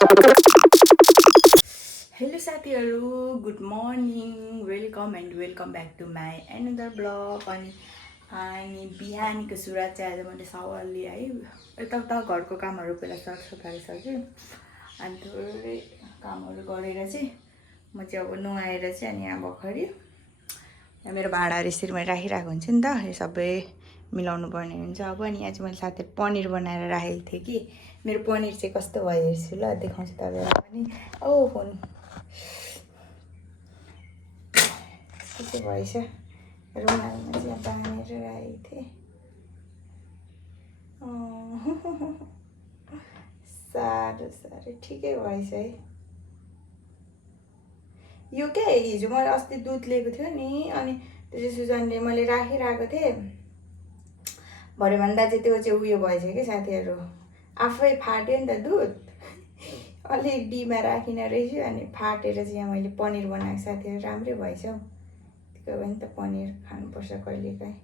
Hello साथीहरू, good morning, welcome back to my another blog. अनि बिहानीको सुरुवात चाहिँ आज मैले सवालले है यताउता घरको कामहरू पहिला सरसफाइ सकेँ। अनि थोरै कामहरू गरेर चाहिँ म चाहिँ अब नुहाएर चाहिँ अनि यहाँ भर्खरै यहाँ मेरो भाँडाहरू यसरी मैले राखिरहेको हुन्छु नि त, यो सबै मिलाउनु पर्ने हुन्छ अब। अनि यहाँ चाहिँ मैले साथीहरू पनिर बनाएर राखेको थिएँ कि मेरो पनिर चाहिँ कस्तो भयो हेर्छु ल, देखाउँछु तपाईँहरूलाई पनि। फोन के भएछ, रुमालमा चाहिँ बाँधेर राखेको थिएँ। साह्रो ठिकै भएछ है। यो के हिजो मैले अस्ति दुध लिएको थियो नि, अनि त्यो चाहिँ सुजनले मैले राखिरहेको थिएँ, भरे भन्दा चाहिँ त्यो चाहिँ उयो भएछ कि साथीहरू, आफै फाट्यो नि त दुध। अलिक डीमा राखिन रहेछु अनि फाटेर चाहिँ यहाँ मैले पनिर बनाएको साथीहरू, राम्रै भएछ हौ। त्यही भए नि त पनिर खानुपर्छ कहिलेकाहीँ,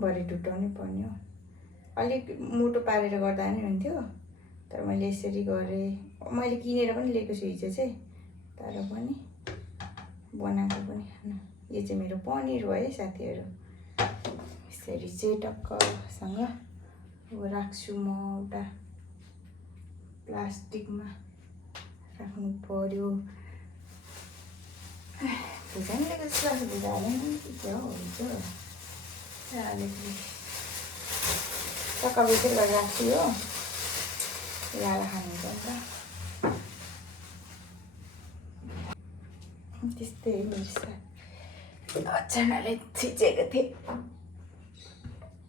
भरे ढुटाउनै पर्ने हो। अलिक मोटो पारेर गर्दा नि हुन्थ्यो, तर मैले यसरी गरेँ। मैले किनेर पनि लिएको छु हिजो चाहिँ, तर पनि बनाएको पनि खानु। यो चाहिँ मेरो पनिर हो है साथीहरू। यसरी चाहिँ टक्कसँग अब राख्छु म, एउटा प्लास्टिकमा राख्नु पर्यो। भिजाइले जस्तो लाग्छ, भिजाएन के हो हुन्छ अलिकति टक्क बेसी गरेर राख्छु हो, ल्याएर खानुपर्छ। त्यस्तै मिर्छ अचानकले थिचेको थिएँ।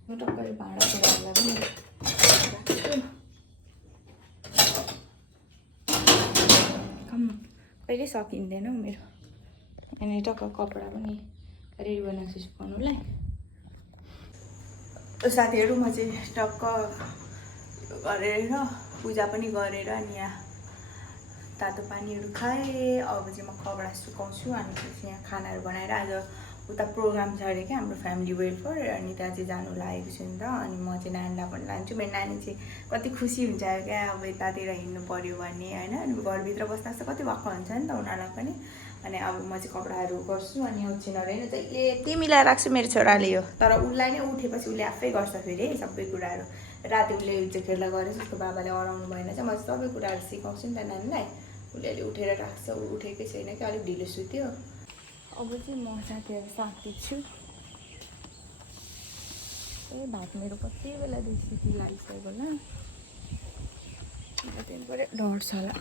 टक्कै भाँडाकुँडाहरूलाई पनि राख्छु। कहिले सकिँदैन हौ मेरो। अनि टक्क कपडा पनि रेडी बनाएको छु सुकाउनुलाई। साथीहरू म चाहिँ टक्क गरेर पूजा पनि गरेर अनि यहाँ तातो पानीहरू खाएँ। अब चाहिँ म कपडा सुकाउँछु अनि त्यसपछि यहाँ खानाहरू बनाएर, आज उता प्रोग्राम छ अरे क्या हाम्रो फ्यामिली वेलफेयर, अनि त्यहाँ चाहिँ जानु लागेको छु नि त। अनि म चाहिँ नानीलाई पनि लान्छु। मेरो नानी चाहिँ कति खुसी हुन्छ क्या अब यतातिर हिँड्नु पऱ्यो भने होइन, घरभित्र बस्दा चाहिँ कति वाक्क हुन्छ नि त उनीहरूलाई पनि। अनि अब म चाहिँ कपडाहरू गर्छु अनि एकछिन होइन जहिले यति मिलाएर राख्छु मेरो छोराले यो, तर उसलाई नै उठेपछि उसले आफै गर्छ फेरि सबै कुराहरू। राति उसले हिजो खेल्दा गरेछ, उसको बाबाले अराउनु भएन चाहिँ म सबै कुराहरू सिकाउँछु नि त नानीलाई। उसले अलि उठेर राख्छ, ऊ उठेकै छैन कि अलिक ढिलो सुत्यो। अब चाहिँ म साथीहरू साथी भात मेरो कति बेलादेखि सिटी लागिसक्यो होला, त्यहाँबाट डढ्छ होला।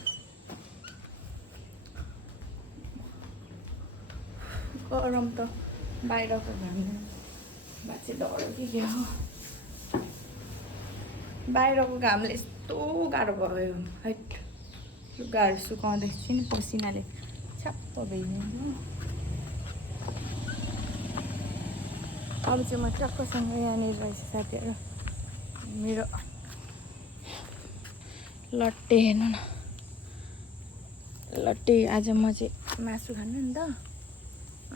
गरम त बाहिरको घामले बाँचे डढ्यो कि क्या हो, बाहिरको घामले यस्तो गाह्रो भयो। हैट, लुगाहरू सुकाउँदैछु नि पसिनाले छ्याप्प भइदिनु। अब चाहिँ म टक्कसँग यहाँनिर रहेछ साथीहरू मेरो लट्टे, हेर्नु न लट्टे। आज म चाहिँ मासु खानु नि त,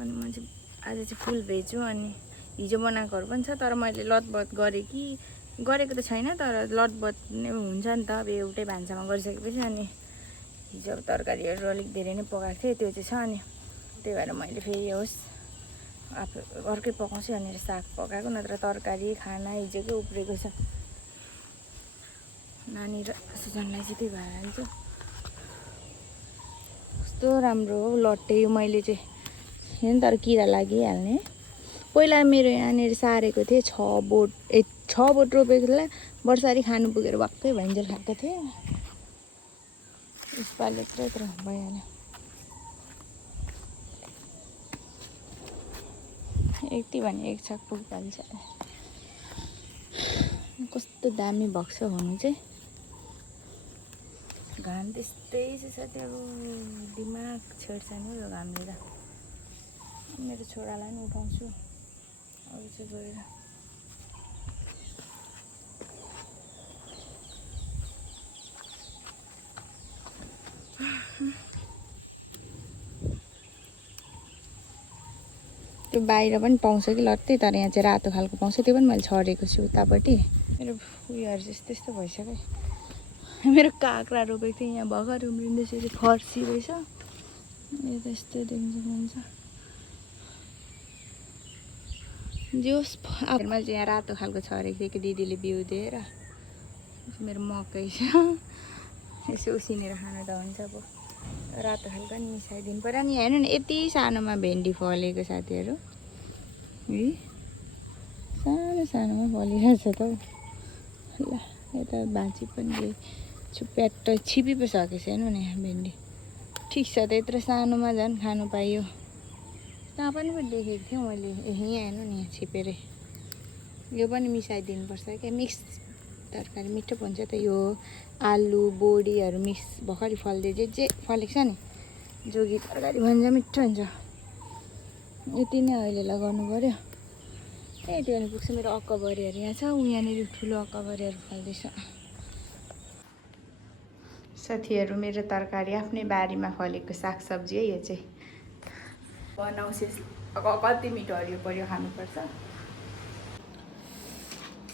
अनि म चाहिँ आज चाहिँ फुल भेज हो। अनि हिजो बनाएकोहरू पनि छ, तर मैले लतबत गरेँ कि गरेको त छैन, तर लतबत नै हुन्छ नि त अब एउटै भान्सामा गरिसकेपछि। अनि हिजो तरकारीहरू अलिक धेरै नै पकाएको थिएँ, त्यो चाहिँ छ। अनि त्यही भएर मैले फेरि होस् आफू अर्कै पकाउँछु भनेर साग पकाएको, नत्र तरकारी खाना हिजोकै उब्रेको छ। नानी र सुजनलाई चाहिँ त्यही भएर हाल्छु। कस्तो राम्रो हो लट्टे यो, मैले चाहिँ हेर्नु तर किरा लागिहाल्ने। पहिला मेरो यहाँनिर सारेको थिएँ 6 बोट रोपेकोलाई वर्षारी खानु पुगेर भक्कै भइन्जेल खाएको थिएँ। यसपालि यत्रो भइहाल्यो। यति भने एक छाक पुगिहाल्छ। कस्तो दामी भएको छ हुनु चाहिँ। घाम त्यस्तै छ साथीहरू, दिमाग छेड्छ नि यो घामले त। मेरो छोरालाई पनि उठाउँछु अब चाहिँ गएर। त्यो बाहिर पनि पाउँछ कि लट्टे, तर यहाँ चाहिँ रातो खालको पाउँछ, त्यो पनि मैले छरेको छु उतापट्टि। मेरो उयोहरू चाहिँ यस्तो भइसक्यो। मेरो काँक्रा रोपेको थिएँ यहाँ भर्खर उम्रिँदैछ यो फर्सी रहेछ यो त्यस्तै देख्न सक्नुहुन्छ जोस् मैले चाहिँ यहाँ रातो खालको छरेको थिएँ कि दिदीले बिउ दिएर मेरो मकै छ यसो उसिनेर खानु त हुन्छ अब रातो खालको नि मिसाइदिनु पर्यो नि हेर्नु नि यति सानोमा भेन्डी फलेको साथीहरू है सानो सानोमा फलिरहेछ त ल यता भाँची पनि छुप्याट्ट छिपी पो सकेछ हेर्नु नि भेन्डी ठिक छ त यत्रो सानोमा झन् खानु पाइयो कहाँ पनि पो देखेको थिएँ मैले यहाँ हेर्नु नि यहाँ छिपेर यो पनि मिसाइदिनुपर्छ क्या मिक्स तरकारी मिठो हुन्छ त यो आलु बोडीहरू मिक्स भर्खरै फल्दै जे फलेको छ नि जोगी तरकारी भन्छ मिठो हुन्छ यति नै अहिले लगाउनु पऱ्यो यति भने पुग्छ मेरो अक्कबरीहरू यहाँ छ यहाँनिर ठुलो अक्कबरीहरू फल्दैछ साथीहरू मेरो तरकारी आफ्नै बारीमा फलेको सागसब्जी है यो चाहिँ बनाउँछ कति मिठो हरियो परियो खानुपर्छ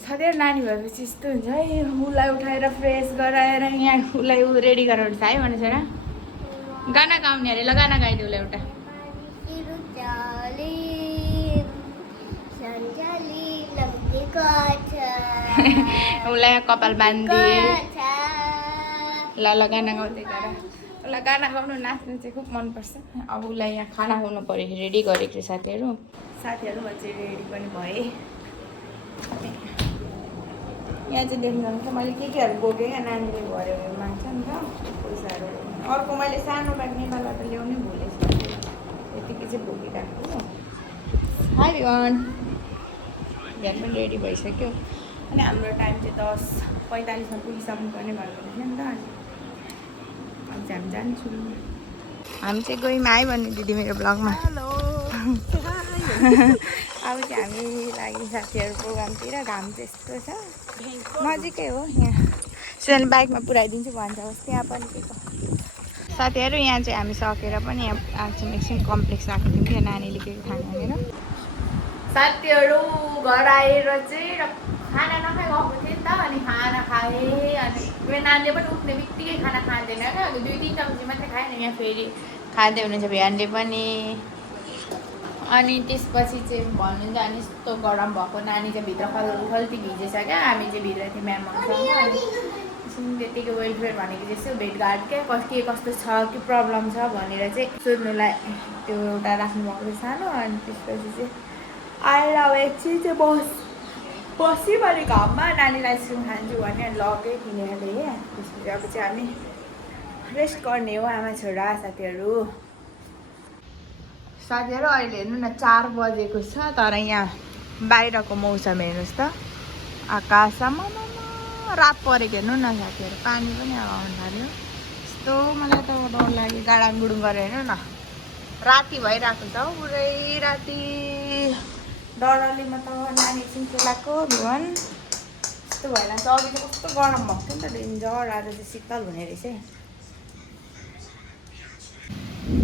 साथीहरू नानी भएपछि यस्तो हुन्छ है उसलाई उठाएर फ्रेस गराएर यहाँ उसलाई रेडी गराउनु छ है भने छोरा गाना गाउने अरे ल गाना गाइदियो उसलाई एउटा उसलाई कपाल बाँधिदिए ल गाना गाउँदै गर उसलाई गाना गाउनु नाच्नु चाहिँ खुब मनपर्छ अब उसलाई यहाँ खाना खुवाउनु पऱ्यो रेडी गरेको थियो साथीहरू म चाहिँ रेडी पनि भएँ यहाँ चाहिँ देख्नुहुन्छ मैले केहरू बोकेँ यहाँ नानीले भऱ्यो भने माग्छ नि त पैसाहरू अर्को मैले सानो ब्याग नेपालबाट ल्याउनै भुलेछु यतिकै चाहिँ बोकिरहेको हाई बिहान बिहान पनि रेडी भइसक्यो अनि हाम्रो टाइम चाहिँ 10:45मा पुगिसक्नु पर्ने भएको थियो नि त अनि हामी जान्छौँ हामी चाहिँ गयौँ आयो भने दिदी मेरो ब्लगमा हेलो अब चाहिँ हामी लागि साथीहरू प्रोग्रामतिर घाम त्यस्तो छ नजिकै हो यहाँ सुन बाइकमा पुऱ्याइदिन्छु भन्छ होस् त्यहाँ पनि के साथीहरू यहाँ चाहिँ हामी सकेर पनि यहाँ एकछिन कम्प्लेक्स आएको थियौँ क्या नानीले के खाने भनेर साथीहरू घर आएर चाहिँ खाना नखाइ गएको थिएँ नि त अनि खाना खाएँ अनि मेरो नानीले पनि उठ्ने बित्तिकै खाना खाँदैन क्या 2-3 चम्ची मात्रै खाएन यहाँ फेरि खाँदै हुनुहुन्छ बिहानले पनि अनि त्यसपछि चाहिँ भन्नुहुन्छ अनि यस्तो गरम भएको नानी चाहिँ भित्र खल्ती भिजेछ क्या हामी चाहिँ भित्र थियौँ म्यामसँग अनि त्यतिकै वेलफेयर भनेको चाहिँ यसो भेटघाट क्या के कस्तो छ के प्रब्लम छ भनेर चाहिँ सोध्नुलाई त्यो एउटा राख्नुभएको थियो सानो अनि त्यसपछि चाहिँ आएर अब एकछिन चाहिँ बसी भने घाममा नानीलाई आइसक्रिम खान्छु भने लगेँ किनेर ल्याएँ त्यसपछि अब चाहिँ हामी रेस्ट गर्ने हो आमा छोरा साथीहरू अहिले हेर्नु न 4 बजेको छ तर यहाँ बाहिरको मौसम हेर्नुहोस् त आकाशमा रात परेको हेर्नु न साथीहरू पानी पनि आउनु थाल्यो यस्तो मलाई त डर लाग्यो गाडाङगुडुङ गरेर हेर्नु न राति भइरहेको छ हौ पुरै राति डरले म त नानी एकछिन खेलाएको भिवन यस्तो भइरहेको छ अघि चाहिँ कस्तो गरम भएको थियो नि त डेन्जर आज चाहिँ शीतल हुने रहेछ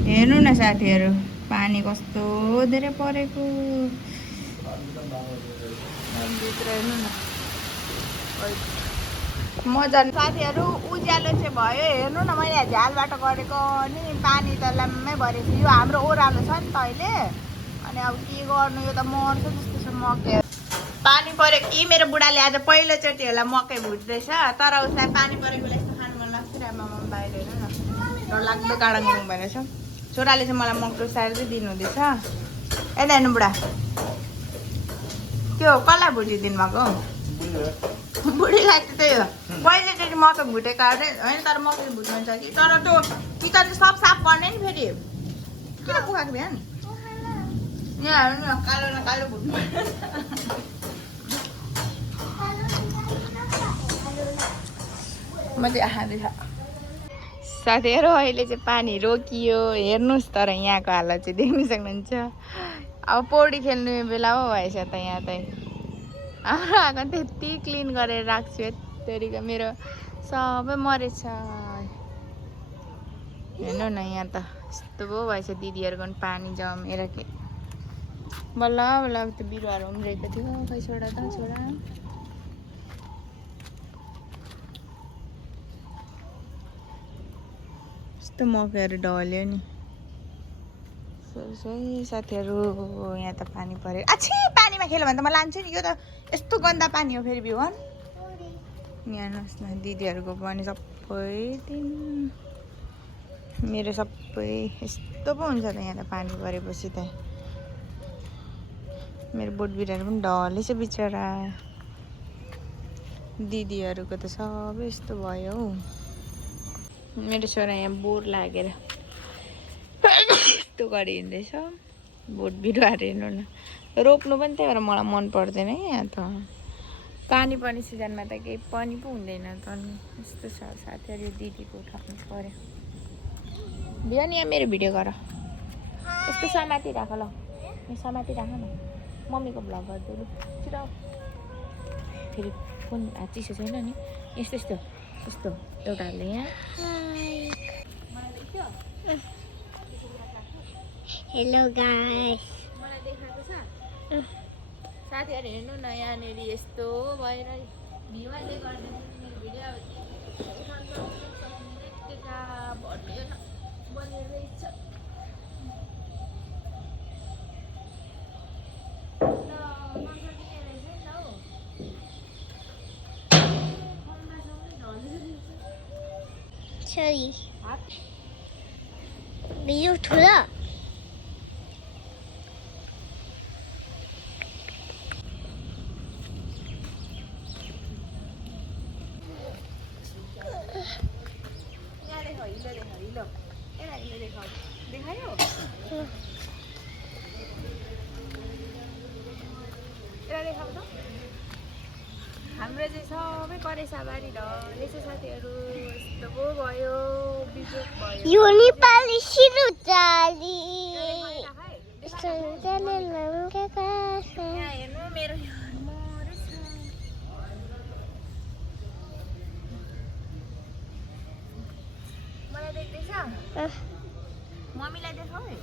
हेर्नु न साथीहरू पानी कस्तो धेरै परेको भित्र हेर्नु न मजा साथीहरू उज्यालो चाहिँ भयो हेर्नु न मैले झ्यालबाट गरेको नि पानी त लाम्मै भरेको यो हाम्रो ओह्रालो छ नि त अहिले अनि अब के गर्नु यो त मर्छ जस्तो छ मकै पानी पऱ्यो कि मेरो बुढाले आज पहिलोचोटि होला मकै भुट्दैछ तर उसलाई पानी परेको बेला यस्तो खानु मन लाग्छ र आमा बाहिर हेर्नु न डरलाग्दो गाडाङ भएर छ छोराले चाहिँ मलाई मकै सार्दै दिनुहुँदैछ यता हेर्नु बुढा के हो कसलाई भुटिदिनु भएको बुढीलाई त त्यही हो पहिलोचोटि मकै भुटेको होइन तर मकै भुट्नु छ कि तर त्यो किचन चाहिँ सब साफ गर्ने नि फेरि किन पुगाएको बिहान यहाँ हेर्नु न कालो न कालो भुट्नु म चाहिँ खाँदैछ साथीहरू अहिले चाहिँ पानी रोकियो हेर्नुहोस् तर यहाँको हालत चाहिँ देख्नु सक्नुहुन्छ अब पौडी खेल्ने बेला पो भएछ त यहाँ चाहिँ हाम्रो आँगन त्यति क्लिन गरेर राख्छु यत्तिको मेरो सबै मरेछ हेर्नु न यहाँ त यस्तो पो भएछ दिदीहरूको पनि पानी जमेर के बल्ल बल्ल त्यो बिरुवाहरू उम्रेको थियो खै छोरा त छोरा यस्तो मकैहरू ढल्यो नि साथीहरू। यहाँ त पानी पऱ्यो। आछि पानीमा खेल्यो भने त म लान्छु नि। यो त यस्तो गन्दा पानी हो फेरि बिहान। यहाँ हेर्नुहोस् न दिदीहरूको पनि सबै दिन मेरो सबै यस्तो पो हुन्छ त यहाँ त पानी परेपछि त। मेरो बोट बिरुवाहरू पनि ढलेछ बिचरा। दिदीहरूको त सबै यस्तो भयो हौ। मेरो छोरा यहाँ बोर लागेर यस्तो गरी हिँड्दैछ। बोट बिरुवाहरू हेर्नु न। रोप्नु पनि त्यही भएर मलाई मन पर्दैन है यहाँ त। पानी पर्ने सिजनमा त केही पनि पो हुँदैन त। अनि यस्तो छ साथीहरू। यो दिदीको उठाउनु पऱ्यो। बिहान यहाँ मेरो भिडियो गर। यस्तो समाति राख ल। यो समाति राख न। मम्मीको भ्लग गर्दै लु। छिटो फेरि फोन चिसो छैन नि। यस्तो यस्तो यस्तो एउटाले यहाँ। Hello guys. मलाई देखाएको छ साथीहरू। हेर्नु न यहाँनिर यस्तो भएर भिडियोले गर्दा मेरो भिडियो बनेर रहेछ। छोरी भिडियो ठुलो। हाम्रो चाहिँ सबै करेसाबारी ढलेछ साथीहरू। यस्तो पो भयो। बिजोक भयो। यो नेपाली सिरुचाली सिरुचाली लम्के कासे। यहाँ हेर्नु मेरो मरेछ। मलाई देख्दैछ? मम्मीलाई देखाऊ है।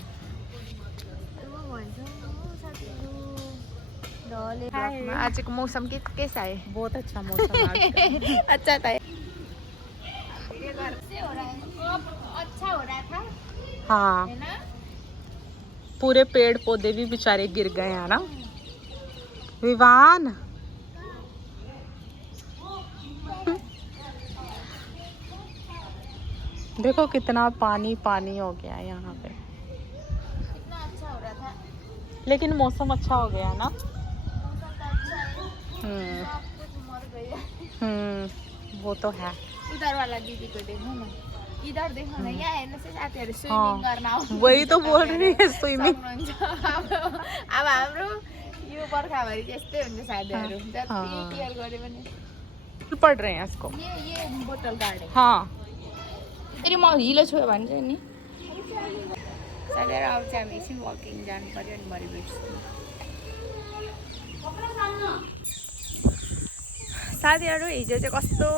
आज को मौसम कैसा है? बहुत अच्छा मौसम आज का। अच्छा था। अच्छा हो रहा था हाँ, है ना? पूरे पेड़ पौधे भी बेचारे गिर गए हैं ना विवान। देखो कितना पानी पानी हो गया है यहाँ पे। कितना अच्छा हो रहा था। लेकिन मौसम अच्छा हो गया ना। मौसम तो अच्छा है। हम्म सब कुछ मर गया। वो तो है। उधर वाला दीदी को देखो ना। इधर देखो ना। यहाँ हेर्नु चाहिँ साथीहरू स्विमिङ हाँ, गर्न आउनु। वही तो बोल रही है स्विमिंग। अब हाम्रो यो बर्खाभरि त्यस्तै हुन्छ साथीहरू। जति केयर गरे पनि। पड़ रहे हैं इसको। ये बोतल गार्डन। हाँ, फेरि म हिलो छोयो भने चाहिँ नि साथीहरू अब चाहिँ हामी एकछिन वकिङ जानु पर्यो अनि मरि भेट्छु। साथीहरू हिजो चाहिँ कस्तो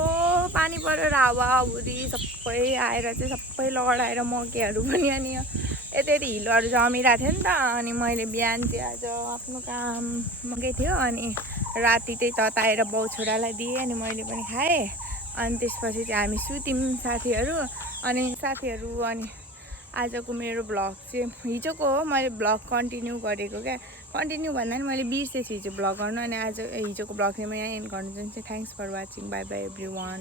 पानी परेर हावाहुरी सबै आएर चाहिँ सबै लडाएर मकैहरू पनि अनि यति यति हिलोहरू जमिरहेको थियो नि त। अनि मैले बिहान चाहिँ आज आफ्नो काम गएको थियो। अनि राति चाहिँ तताएर बाउ छोरालाई दिएँ अनि मैले पनि खाएँ। अनि त्यसपछि चाहिँ हामी सुत्यौँ साथीहरू। अनि आजको मेरो भ्लग चाहिँ हिजोको हो। मैले भ्लग कन्टिन्यू गरेको क्या। कन्टिन्यू भन्दा पनि मैले बिर्सेछु हिजो भ्लग गर्नु। अनि आज हिजोको भ्लग चाहिँ म यहाँ एन्ड गर्नु चाहन्छु। Thanks for watching. Bye bye every one.